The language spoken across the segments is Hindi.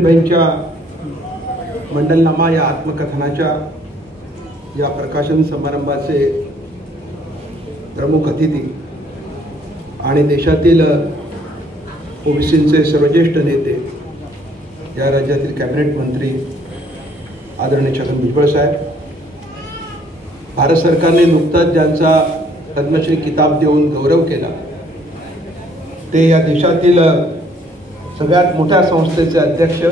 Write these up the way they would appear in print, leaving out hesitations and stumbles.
भाईंच्या मंडलनामा या आत्मकथनाच्या या प्रकाशन समारंभाचे प्रमुख अतिथी आणि देशातील ओबीसींचे सर्वज्येष्ठ नेते, या राज्यातील कॅबिनेट मंत्री आदरणीय छगन भुजबळ साहेब, भारत सरकारने नुकताच ज्यांचा पद्मश्री किताब देऊन गौरव केला ते या देशातील सगळ्यात मोठ्या संस्थेचे अध्यक्ष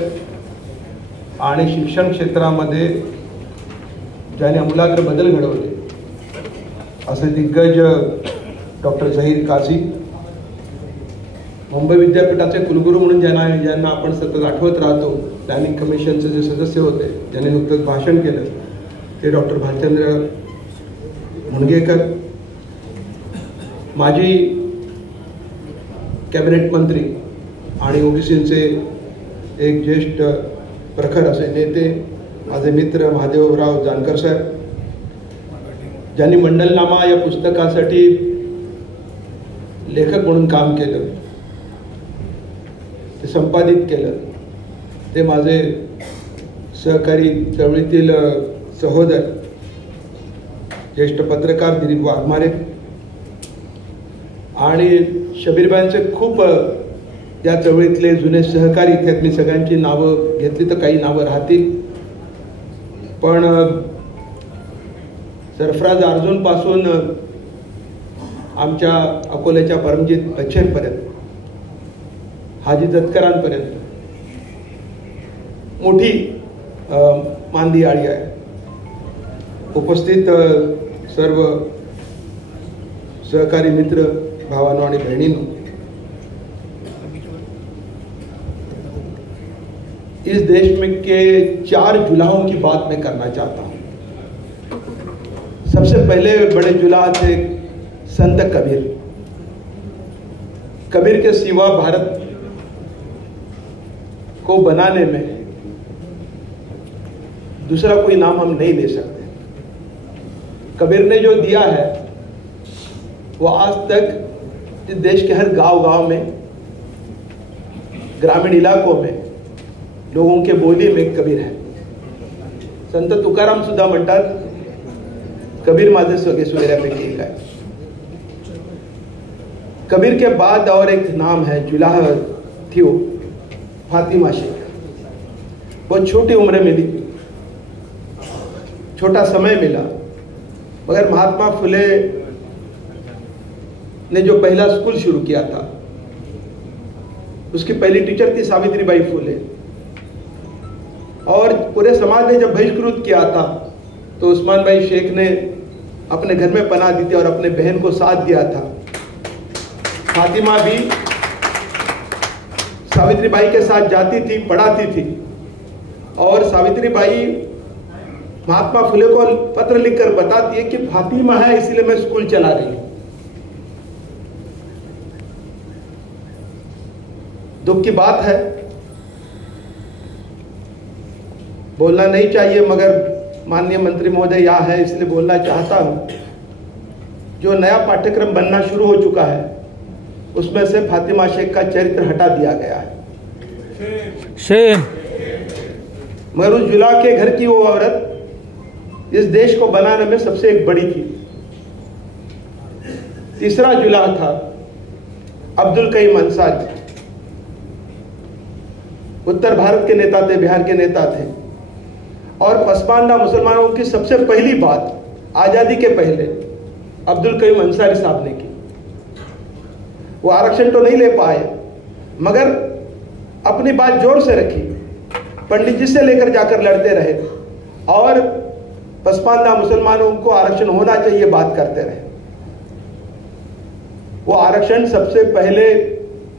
आणि शिक्षण क्षेत्रामध्ये ज्याने आमूलाग्र बदल घडवले असे दिग्गज डॉक्टर झहीर काझी, मुंबई विद्यापीठाचे कुलगुरू म्हणून ज्यांना आपण सतत आठवत राहतो, प्लॅनिंग कमिशनचे जे सदस्य होते, ज्यांनी नुकतंच भाषण केलं ते डॉक्टर भालचंद्र मुणगेकर, माजी कॅबिनेट मंत्री आणि ओबीसींचे एक ज्येष्ठ प्रखर असे नेते माझे मित्र महादेवराव जानकर साहेब, ज्यांनी मंडलनामा या पुस्तकासाठी लेखक म्हणून काम केलं, ते संपादित केलं, ते माझे सहकारी चळवळीतील सहोदर ज्येष्ठ पत्रकार दिलीप वाघमारे आणि शबीरबाईंचे खूप या चळवळीतले जुने सहकारी, त्यात मी सगळ्यांची नावं घेतली तर काही नावं राहतील, पण सरफराज अर्जुनपासून आमच्या अकोल्याच्या परमजीत बच्चनपर्यंत, हाजी जतकरांपर्यंत मोठी मानदी आळी आहे. उपस्थित सर्व सहकारी मित्र, भावांनो आणि बहनींनो, इस देश में के 4 जुलाहों की बात मैं करना चाहता हूं. सबसे पहले बड़े जुलाह थे संत कबीर. कबीर के सिवा भारत को बनाने में दूसरा कोई नाम हम नहीं ले सकते. कबीर ने जो दिया है वो आज तक इस देश के हर गांव-गांव में, ग्रामीण इलाकों में लोगों के बोली में कबीर है. संत तुकाराम सुद्धा म्हणतात, कबीर माझे सगळे सोयऱ्यापैकी एक आहे. कबीर के बाद और एक नाम है, जुलाह थी वो फातिमा शेख. बहुत छोटी उम्र मिली, छोटा समय मिला, मगर महात्मा फुले ने जो पहला स्कूल शुरू किया था उसकी पहली टीचर थी सावित्रीबाई फुले, और पूरे समाज ने जब बहिष्कृत किया था तो उस्मान भाई शेख ने अपने घर में पनाह दी थी और अपने बहन को साथ दिया था. फातिमा भी सावित्रीबाई के साथ जाती थी, पढ़ाती थी, और सावित्रीबाई महात्मा फुले को पत्र लिखकर बताती है कि फातिमा है इसलिए मैं स्कूल चला रही हूं. दुख की बात है, बोलना नहीं चाहिए, मगर माननीय मंत्री महोदय यहाँ है इसलिए बोलना चाहता हूं. जो नया पाठ्यक्रम बनना शुरू हो चुका है उसमें से फातिमा शेख का चरित्र हटा दिया गया है. मगर उस जुला के घर की वो औरत इस देश को बनाने में सबसे एक बड़ी थी. तीसरा जुला था अब्दुल कईम अंसारी. उत्तर भारत के नेता थे, बिहार के नेता थे, और पसमानदा मुसलमानों की सबसे पहली बात आजादी के पहले अब्दुल कईम अंसारी साहब ने की. वो आरक्षण तो नहीं ले पाए, मगर अपनी बात जोर से रखी, पंडित जी से लेकर जाकर लड़ते रहे और पसमानदा मुसलमानों को आरक्षण होना चाहिए बात करते रहे. वो आरक्षण सबसे पहले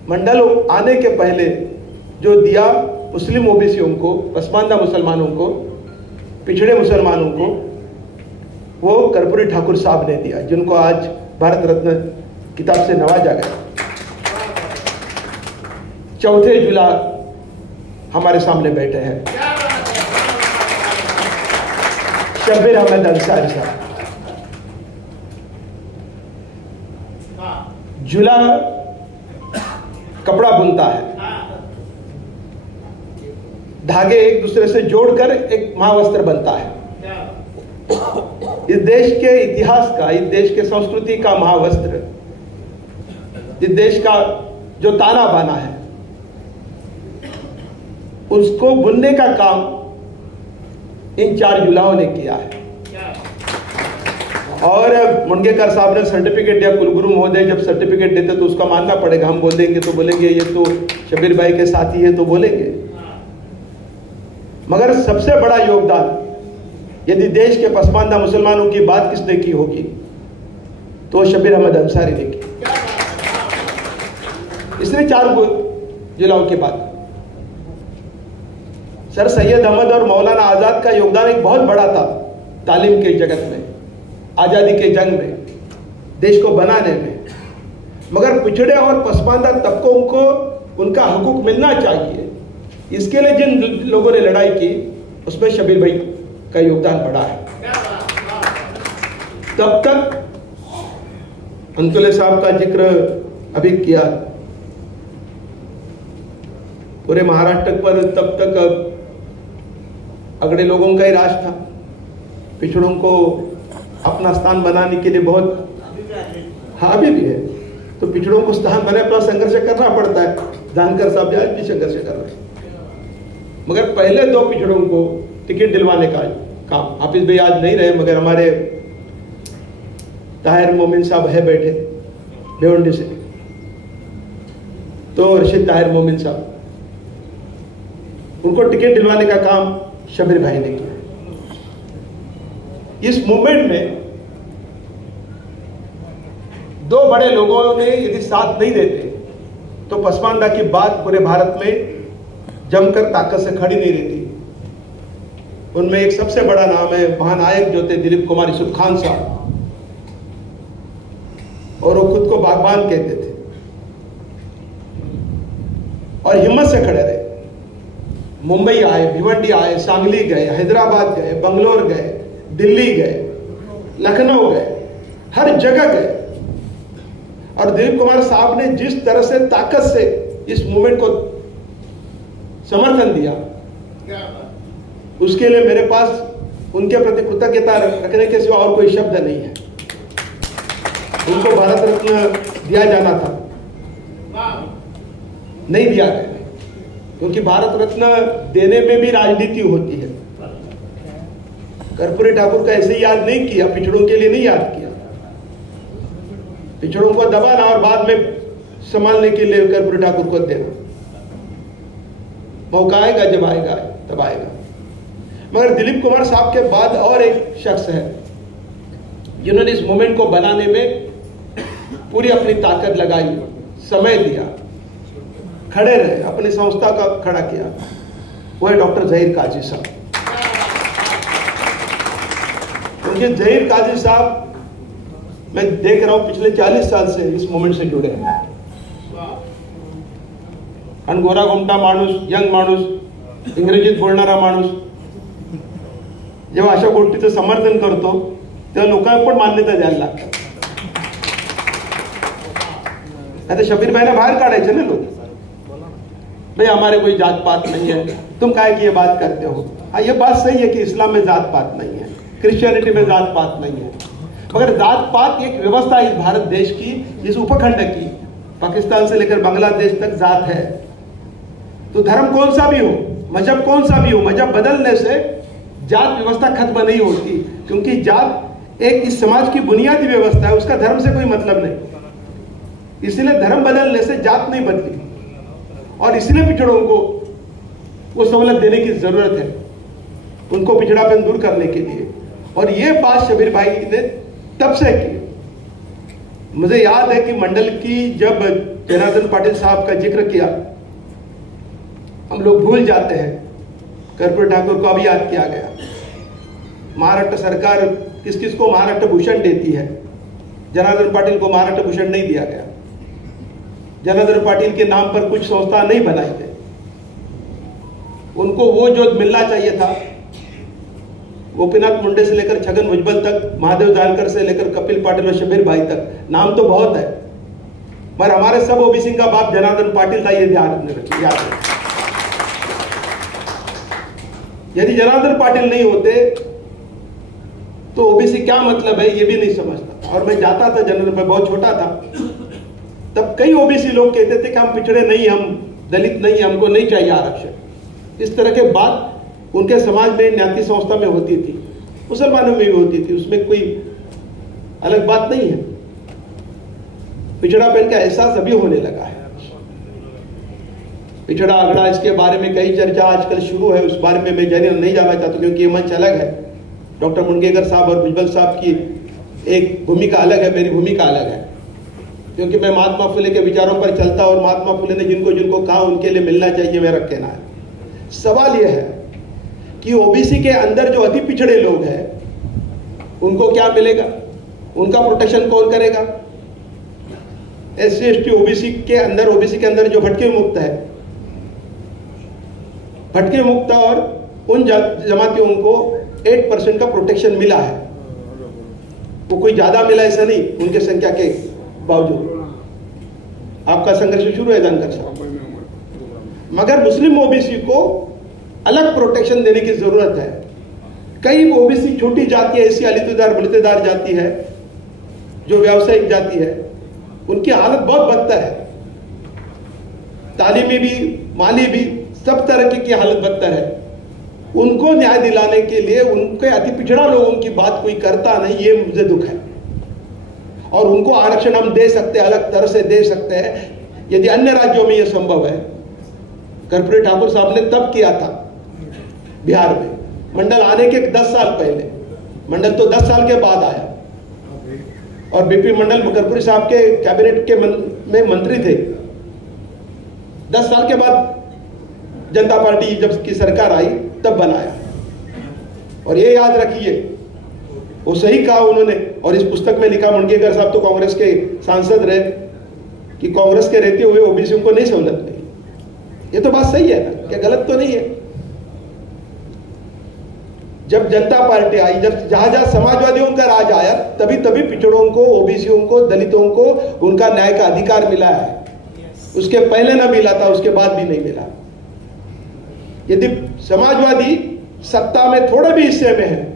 मंडल आने के पहले जो दिया मुस्लिम ओबीसीओं को, पसमानदा मुसलमानों को, पिछड़े मुसलमानों को, वो कर्पूरी ठाकुर साहब ने दिया, जिनको आज भारत रत्न किताब से नवाजा गया. चौथे जुला हमारे सामने बैठे हैं शब्बीर अहमद अंसारी साहब. जुला कपड़ा बुनता है, धागे एक दूसरे से जोड़कर एक महावस्त्र बनता है। इस देश के इतिहास का, इस देश के संस्कृति का महावस्त्र, इस देश का जो ताना बाना है, उसको बुनने का काम इन 4 युवाओं ने किया है। और मुंगेकर साहब ने सर्टिफिकेट दिया, कुलगुरु महोदय जब सर्टिफिकेट देते तो उसका मानना पड़ेगा। हम बोलेंगे तो बोलेंगे ये तो शबीर भाई के साथी है तो बोलेंगे, मगर सबसे बड़ा योगदान यदि देश के पसमानदा मुसलमानों की बात किसने की होगी तो शबीर अहमद अंसारी ने की। इसने 4 जिलाओं की बात। सर सैयद अहमद और मौलाना आजाद का योगदान एक बहुत बड़ा था तालीम के जगत में, आजादी के जंग में, देश को बनाने में। मगर पिछड़े और पसमानदा तबकों को उनका हकूक मिलना चाहिए, इसके लिए जिन लोगों ने लड़ाई की उसमें शबीर भाई का योगदान बड़ा है। तब तक अंतुले साहब का जिक्र अभी किया, पूरे महाराष्ट्र पर तब तक अगड़े लोगों का ही राज था। पिछड़ों को अपना स्थान बनाने के लिए बहुत, हाँ अभी भी है, तो पिछड़ों को स्थान बनाने पर संघर्ष करना पड़ता है। जानकर साहब आज भी संघर्ष कर रहे हैं, मगर पहले 2 पिछड़ों को टिकट दिलवाने का काम, हाफिज भाई आज नहीं रहे मगर हमारे ताहिर मोमिन साहब है बैठे भिवंडी से, तो रशीद ताहिर मोमिन साहब, उनको टिकट दिलवाने का काम शबीर भाई ने किया। इस मूवमेंट में 2 बड़े लोगों ने यदि साथ नहीं देते तो पसमानदा की बात पूरे भारत में जमकर ताकत से खड़ी नहीं रहती। उनमें एक सबसे बड़ा नाम है महानायक जो थे दिलीप कुमार यूसुफ खान साहब, और वो खुद को बागबान कहते थे और हिम्मत से खड़े रहे। मुंबई आए, भिवंडी आए, सांगली गए, हैदराबाद गए, बंगलोर गए, दिल्ली गए, लखनऊ गए, हर जगह गए। और दिलीप कुमार साहब ने जिस तरह से ताकत से इस मूवमेंट को समर्थन दिया, उसके लिए मेरे पास उनके प्रति कृतज्ञता रखने के सिवा और कोई शब्द नहीं है। उनको भारत रत्न दिया जाना था, नहीं दिया गया, क्योंकि भारत रत्न देने में भी राजनीति होती है। कर्पूरी ठाकुर का ऐसे ही याद नहीं किया, पिछड़ों के लिए नहीं याद किया। पिछड़ों को दबाना और बाद में संभालने के लिए कर्पूरी ठाकुर को देना। मौका आएगा जब आएगा तब आएगा। मगर दिलीप कुमार साहब के बाद और एक शख्स है जिन्होंने इस मूवमेंट को बनाने में पूरी अपनी ताकत लगाई, समय दिया, खड़े रहे, अपनी संस्था का खड़ा किया। वो है डॉक्टर जहीर काजी साहब। क्योंकि जहीर काजी साहब मैं देख रहा हूं पिछले 40 साल से इस मूवमेंट से जुड़े हैं। गोरा गोमटा माणूस, यंग माणूस, इंग्रजीत बोलणारा माणूस जेव्हा अशा गोष्टीचं समर्थन करतो तेव्हा लोकांना पण मान्यता द्यायला लागतात। आता शबीर भाईना बाहर काढायचे ना लोग, भाई हमारे कोई जात पात नहीं है, तुम काहे की ये बात करते हो। हाँ ये बात सही है कि इस्लाम में जात पात नहीं है, क्रिश्चियनिटी में जात पात नहीं है, मगर जात पात एक व्यवस्था इस भारत देश की, इस उपखंड की, पाकिस्तान से लेकर बांग्लादेश तक जात है। तो धर्म कौन सा भी हो, मजहब कौन सा भी हो, मजहब बदलने से जात व्यवस्था खत्म नहीं होती, क्योंकि जात एक इस समाज की बुनियादी व्यवस्था है, उसका धर्म से कोई मतलब नहीं। इसलिए धर्म बदलने से जात नहीं बदली, और इसलिए पिछड़ों को वो सहूलत देने की जरूरत है, उनको पिछड़ापन दूर करने के लिए। और ये बात शबीर भाई ने तब से की। मुझे याद है कि मंडल की जब जनार्दन पाटिल साहब का जिक्र किया, हम लोग भूल जाते हैं, कर्पूरी ठाकुर को अभी याद किया गया। महाराष्ट्र सरकार किस किस को महाराष्ट्र भूषण देती है, जनार्दन पाटिल को महाराष्ट्र भूषण नहीं दिया गया। जनार्दन पाटिल के नाम पर कुछ संस्था नहीं बनाई गई, उनको वो जो मिलना चाहिए था, गोपीनाथ मुंडे से लेकर छगन भुजबल तक, महादेव जानकर से लेकर कपिल पाटिल और शबीर भाई तक, नाम तो बहुत है, पर हमारे सब ओबीसी का बाप जनार्दन पाटिल था, ये ध्यान रखिए, याद रखिए। यदि जनार्दन पाटिल नहीं होते तो ओबीसी क्या मतलब है ये भी नहीं समझता। और मैं जाता था जनरल में, बहुत छोटा था तब, कई ओबीसी लोग कहते थे कि हम पिछड़े नहीं, हम दलित नहीं, हमको नहीं चाहिए आरक्षण। इस तरह के बात उनके समाज में, न्याती संस्था में होती थी, मुसलमानों में भी होती थी, उसमें कोई अलग बात नहीं है। पिछड़ापन का एहसास अभी होने लगा है। पिछड़ा अगड़ा इसके बारे में कई चर्चा आजकल शुरू है, उस बारे में मैं नहीं जाना चाहता क्योंकि ये मंच अलग है। डॉक्टर मुनगेकर साहब और भुजबल साहब की एक भूमिका अलग है, मेरी भूमिका अलग है, क्योंकि मैं महात्मा फुले के विचारों पर चलता और महात्मा फुले ने जिनको जिनको कहा उनके लिए मिलना चाहिए मेरा कहना है। सवाल यह है कि ओबीसी के अंदर जो अति पिछड़े लोग हैं उनको क्या मिलेगा, उनका प्रोटेक्शन कौन करेगा। SC ST ओबीसी के अंदर जो भटके मुक्त है, भटके मुक्त और उन जमातियों को 8% का प्रोटेक्शन मिला है। वो कोई ज्यादा मिला ऐसा नहीं, उनके संख्या के बावजूद। आपका संघर्ष शुरू है जानकर साहब, मगर मुस्लिम ओबीसी को अलग प्रोटेक्शन देने की जरूरत है। कई ओबीसी छोटी जाति है, ऐसी अलितेदार बलितेदार जाति है, जो व्यावसायिक जाति है, उनकी हालत बहुत बदतर है। तालीमी भी, माली भी, सब तरह की हालत बदतर है। उनको न्याय दिलाने के लिए उनके अति पिछड़ा लोगों की बात कोई करता नहीं, ये मुझे दुख है। और उनको आरक्षण हम दे सकते हैं, अलग तरह से दे सकते हैं यदि अन्य राज्यों में यह संभव है। कर्पूरी ठाकुर साहब ने तब किया था बिहार में, मंडल आने के 10 साल पहले। मंडल तो 10 साल के बाद आया और बीपी मंडल कर्पूरी साहब के कैबिनेट के में मंत्री थे। 10 साल के बाद जनता पार्टी जब की सरकार आई तब बनाया। और ये याद रखिए, वो सही कहा उन्होंने, और इस पुस्तक में लिखा, मुनगेकर साहब तो कांग्रेस के सांसद रहे, कि कांग्रेस के रहते हुए ओबीसी को नहीं सहूलत मिली। ये तो बात सही है ना, क्या गलत तो नहीं है। जब जनता पार्टी आई, जब जहां जहां समाजवादियों का राज आया, तभी तभी पिछड़ों को, ओबीसियों को, दलितों को उनका न्याय का अधिकार मिला है। उसके पहले ना मिला था, उसके बाद भी नहीं मिला। यदि समाजवादी सत्ता में थोड़े भी हिस्से में है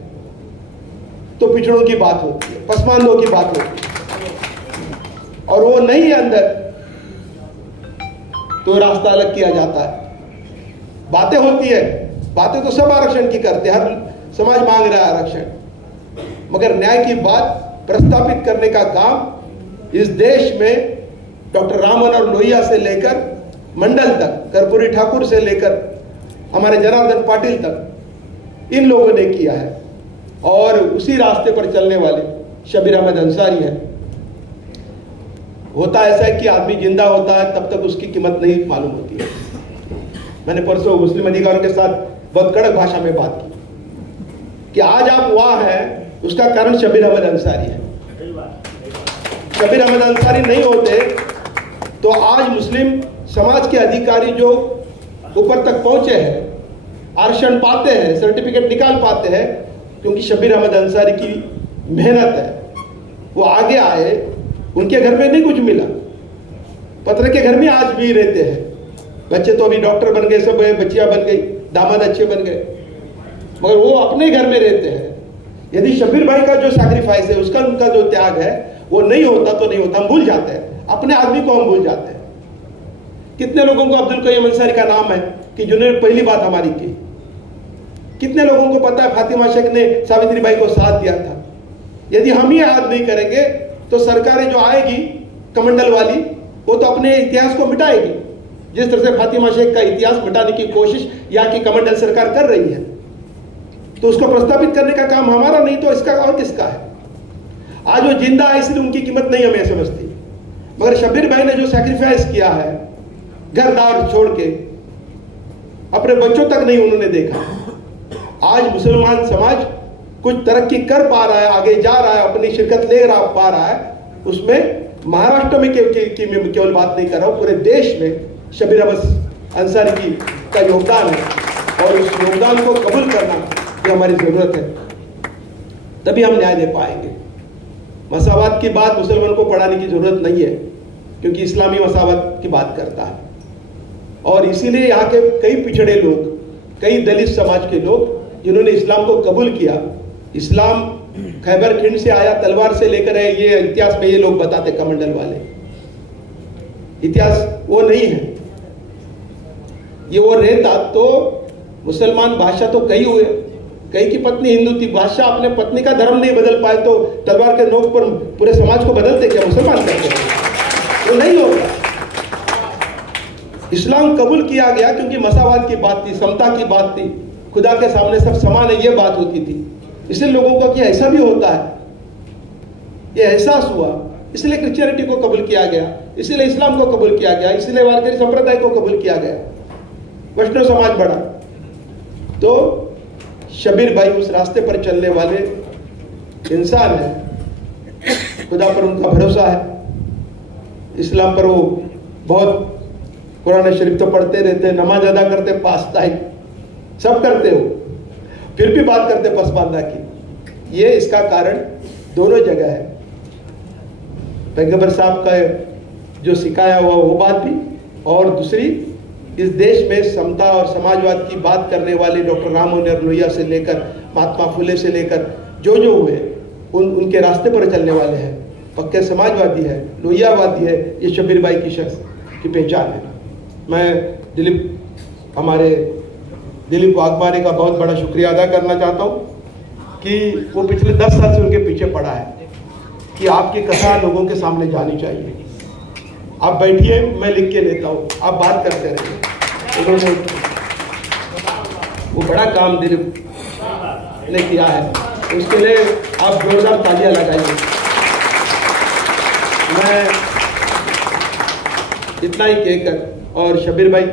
तो पिछड़ों की बात होती है, पसमानदों की बात होती है, और वो नहीं है अंदर तो रास्ता अलग किया जाता है। बातें होती है, बातें तो सब आरक्षण की करते हैं, हर समाज मांग रहा है आरक्षण, मगर न्याय की बात प्रस्तावित करने का काम इस देश में डॉक्टर राम मनोहर लोहिया से लेकर मंडल तक, कर्पूरी ठाकुर से लेकर हमारे जनार्दन पाटिल तक इन लोगों ने किया है। और उसी रास्ते पर चलने वाले शबीर अहमद अंसारी हैं। होता ऐसा है कि आदमी जिंदा होता है तब तक उसकी कीमत नहीं मालूम होती है। मैंने परसों मुस्लिम अधिकारियों के साथ बहुत कड़क भाषा में बात की कि आज आप वहां हैं, उसका कारण शबीर अहमद अंसारी है। शबीर अहमद अंसारी नहीं होते तो आज मुस्लिम समाज के अधिकारी जो ऊपर तक पहुंचे हैं, आरक्षण पाते हैं, सर्टिफिकेट निकाल पाते हैं, क्योंकि शबीर अहमद अंसारी की मेहनत है। वो आगे आए, उनके घर में नहीं कुछ मिला, पत्र के घर में आज भी रहते हैं। बच्चे तो अभी डॉक्टर बन गए, सब बच्चियां बन गई, दामाद अच्छे बन गए, मगर वो अपने घर में रहते हैं। यदि शबीर भाई का जो सैक्रिफाइस है, उसका उनका जो त्याग है, वो नहीं होता तो नहीं होता। हम भूल जाते हैं, अपने आदमी को हम भूल जाते हैं। कितने लोगों को अब्दुल कयूम अंसारी का नाम है कि जिन्होंने पहली बात हमारी की। कितने लोगों को पता है फातिमा शेख ने सावित्री बाई को साथ दिया था। यदि हम ही याद नहीं करेंगे तो सरकारें जो आएगी कमंडल वाली, वो तो अपने इतिहास को मिटाएगी। जिस तरह से फातिमा शेख का इतिहास मिटाने की कोशिश यहाँ की कमंडल सरकार कर रही है, तो उसको प्रस्तावित करने का काम हमारा नहीं तो इसका और किसका है। आज वो जिंदा है इसलिए उनकी कीमत नहीं हमें समझती, मगर शबीर भाई ने जो सैक्रिफाइस किया है, घर दार छोड़ के, अपने बच्चों तक नहीं उन्होंने देखा। आज मुसलमान समाज कुछ तरक्की कर पा रहा है, आगे जा रहा है, अपनी शिरकत ले पा रहा है, उसमें महाराष्ट्र में केवल बात नहीं कर रहा हूं, पूरे देश में शबीर अहमद अंसारी का योगदान है। और उस योगदान को कबूल करना ये हमारी जरूरत है, तभी हम न्याय दे पाएंगे। मसावत की बात मुसलमान को पढ़ाने की जरूरत नहीं है, क्योंकि इस्लामी मसावत की बात करता है। और इसीलिए यहाँ के कई पिछड़े लोग कई दलित समाज के लोग जिन्होंने इस्लाम को कबूल किया, इस्लाम खैबर खिंड से आया, तलवार से लेकर आए, ये इतिहास में ये लोग बताते कमंडल वाले, इतिहास वो नहीं है। ये वो रहता तो मुसलमान बादशाह तो कई हुए, कई की पत्नी हिंदू थी, बादशाह अपने पत्नी का धर्म नहीं बदल पाए तो तलवार के नोक पर पूरे समाज को बदलते क्या? मुसलमान करते? वो नहीं होगा। इस्लाम कबूल किया गया क्योंकि मसावाद की बात थी, समता की बात थी, खुदा के सामने सब समान है, ये बात होती थी। इसलिए लोगों को कि ऐसा भी होता है, ये एहसास हुआ, इसलिए क्रिश्चियनिटी को कबूल किया गया, इसलिए इस्लाम को कबूल किया गया, इसलिए वारकरी संप्रदाय को कबूल किया गया, वैष्णव समाज बढ़ा। तो शबीर भाई उस रास्ते पर चलने वाले इंसान है, खुदा पर उनका भरोसा है, इस्लाम पर वो बहुत कुरान शरीफ तो पढ़ते रहते, नमाज अदा करते, पास्ताई सब करते हो, फिर भी बात करते पसमानदा की। ये इसका कारण दोनों जगह है। पैगंबर साहब का जो सिखाया हुआ वो बात भी, और दूसरी इस देश में समता और समाजवाद की बात करने वाले डॉक्टर राम मनोहर लोहिया से लेकर महात्मा फुले से लेकर जो जो हुए उनके रास्ते पर चलने वाले हैं, पक्के समाजवादी है, लोहियावादी है। ये शबीर भाई की शख्स की पहचान है। मैं हमारे दिलीप वाघमारे का बहुत बड़ा शुक्रिया अदा करना चाहता हूँ कि वो पिछले 10 साल से उनके पीछे पड़ा है कि आपकी कथा लोगों के सामने जानी चाहिए। आप बैठिए, मैं लिख के लेता हूँ, आप बात करते रहिए। उन्होंने वो बड़ा काम दिलीप ने किया है, उसके लिए आप जोरदार तालियां लगाइए। मैं इतना ही कहकर, और शबीर भाई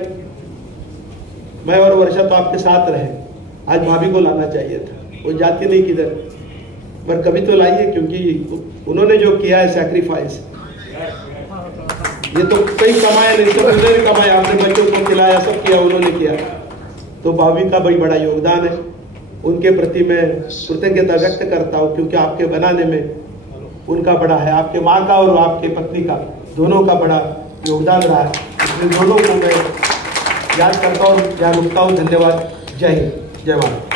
मैं और वर्षा तो आपके साथ रहे, आज भाभी को लाना चाहिए था, वो जाती नहीं किधर, पर कभी तो लाइए, क्योंकि उन्होंने जो किया है सैक्रिफाइस, ये तो कई कमाया नहीं, सब उन्होंने कमाया, अपने बच्चों को खिलाया, सब किया उन्होंने किया। तो भाभी का भी बड़ा योगदान है, उनके प्रति मैं कृतज्ञता व्यक्त करता हूँ, क्योंकि आपके बनाने में उनका बड़ा है, आपके माँ का और आपके पत्नी का दोनों का बड़ा योगदान रहा है। इसलिए दोनों को मैं याद करता हूँ, यहाँ रुकता हूँ। धन्यवाद। जय हिंद, जय भारत।